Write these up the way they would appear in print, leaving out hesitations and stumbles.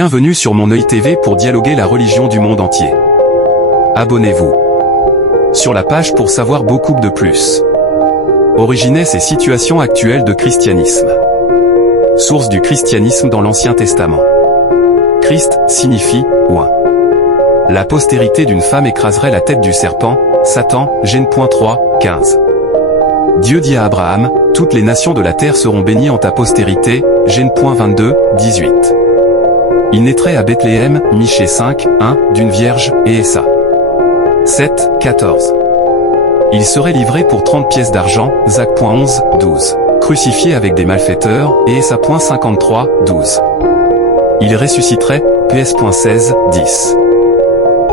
Bienvenue sur Mon Œil TV pour dialoguer la religion du monde entier. Abonnez-vous sur la page pour savoir beaucoup de plus. Origines et situations actuelles de christianisme. Source du christianisme dans l'Ancien Testament. Christ signifie oint. La postérité d'une femme écraserait la tête du serpent, Satan, Genèse 3, 15. Dieu dit à Abraham, toutes les nations de la terre seront bénies en ta postérité, Genèse 22, 18. Il naîtrait à Bethléem, Michée 5, 1, d'une vierge, et Essa. 7, 14. Il serait livré pour 30 pièces d'argent, Zac. 11, 12. Crucifié avec des malfaiteurs, et Essa. 53, 12. Il ressusciterait, PS. 16, 10.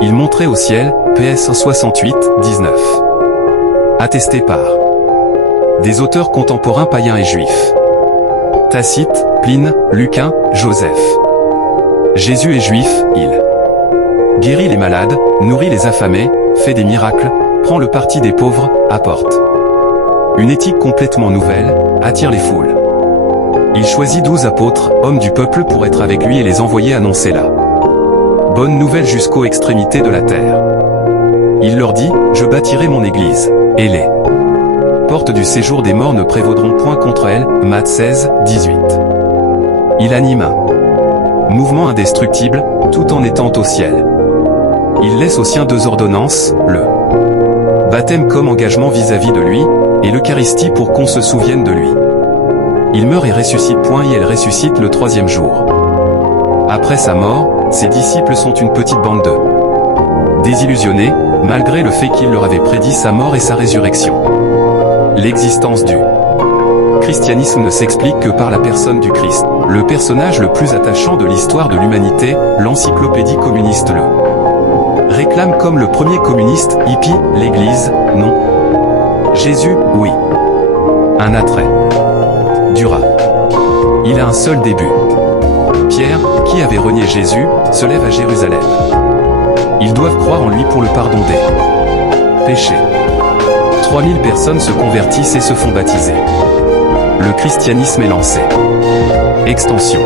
Il monterait au ciel, PS. 68, 19. Attesté par des auteurs contemporains païens et juifs. Tacite, Pline, Lucain, Joseph. Jésus est juif, il guérit les malades, nourrit les affamés, fait des miracles, prend le parti des pauvres, apporte une éthique complètement nouvelle, attire les foules. Il choisit 12 apôtres, hommes du peuple pour être avec lui et les envoyer annoncer la bonne nouvelle jusqu'aux extrémités de la terre. Il leur dit, je bâtirai mon église, et les portes du séjour des morts ne prévaudront point contre elle, Matthieu 16, 18. Il anime un mouvement indestructible, tout en étant au ciel. Il laisse aux siens 2 ordonnances, le baptême comme engagement vis-à-vis de lui, et l'Eucharistie pour qu'on se souvienne de lui. Il meurt et ressuscite. Et elle ressuscite le 3e jour. Après sa mort, ses disciples sont une petite bande de désillusionnés, malgré le fait qu'il leur avait prédit sa mort et sa résurrection. L'existence du christianisme ne s'explique que par la personne du Christ. Le personnage le plus attachant de l'histoire de l'humanité, l'encyclopédie communiste le réclame comme le premier communiste, hippie, l'Église, non. Jésus, oui. Un attrait dura. Il a un seul début. Pierre, qui avait renié Jésus, se lève à Jérusalem. Ils doivent croire en lui pour le pardon des péchés. 3000 personnes se convertissent et se font baptiser. Le christianisme est lancé. Extension.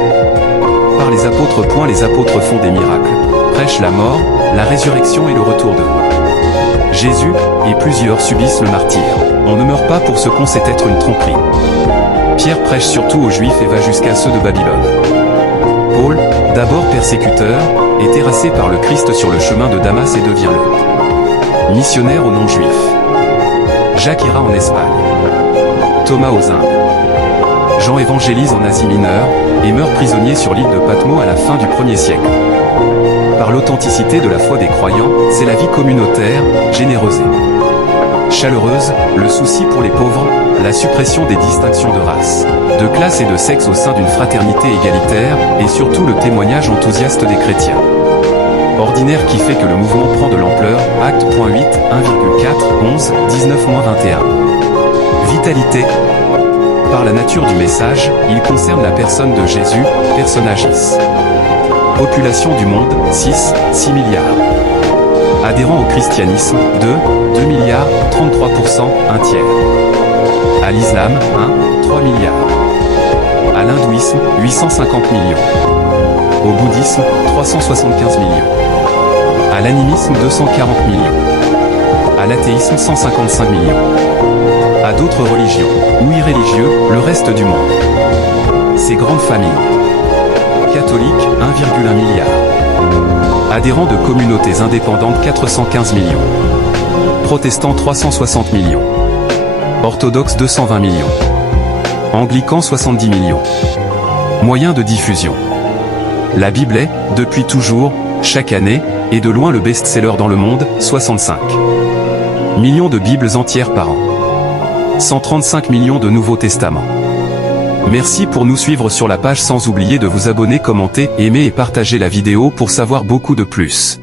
Par les apôtres. Les apôtres font des miracles, prêchent la mort, la résurrection et le retour de Jésus, et plusieurs subissent le martyre. On ne meurt pas pour ce qu'on sait être une tromperie. Pierre prêche surtout aux Juifs et va jusqu'à ceux de Babylone. Paul, d'abord persécuteur, est terrassé par le Christ sur le chemin de Damas et devient le missionnaire aux non-juifs. Jacques ira en Espagne. Thomas aux Indes. Jean évangélise en Asie mineure, et meurt prisonnier sur l'île de Patmos à la fin du 1er siècle. Par l'authenticité de la foi des croyants, c'est la vie communautaire, généreuse et chaleureuse, le souci pour les pauvres, la suppression des distinctions de race, de classe et de sexe au sein d'une fraternité égalitaire, et surtout le témoignage enthousiaste des chrétiens ordinaire qui fait que le mouvement prend de l'ampleur. Acte 8, 1,4, 11, 19-21. Vitalité. Par la nature du message, il concerne la personne de Jésus, personnagis. Population du monde, 6 milliards. Adhérents au christianisme, 2 milliards, 33%, un tiers. À l'islam, 3 milliards. À l'hindouisme, 850 millions. Au bouddhisme, 375 millions. À l'animisme, 240 millions. À l'athéisme, 155 millions. À d'autres religions, ou irréligieux, le reste du monde. Ces grandes familles. Catholiques, 1,1 milliard. Adhérents de communautés indépendantes, 415 millions. Protestants, 360 millions. Orthodoxes, 220 millions. Anglicans, 70 millions. Moyens de diffusion. La Bible est, depuis toujours, chaque année, et de loin le best-seller dans le monde, 65 millions de Bibles entières par an. 135 millions de Nouveaux Testaments. Merci pour nous suivre sur la page sans oublier de vous abonner, commenter, aimer et partager la vidéo pour savoir beaucoup de plus.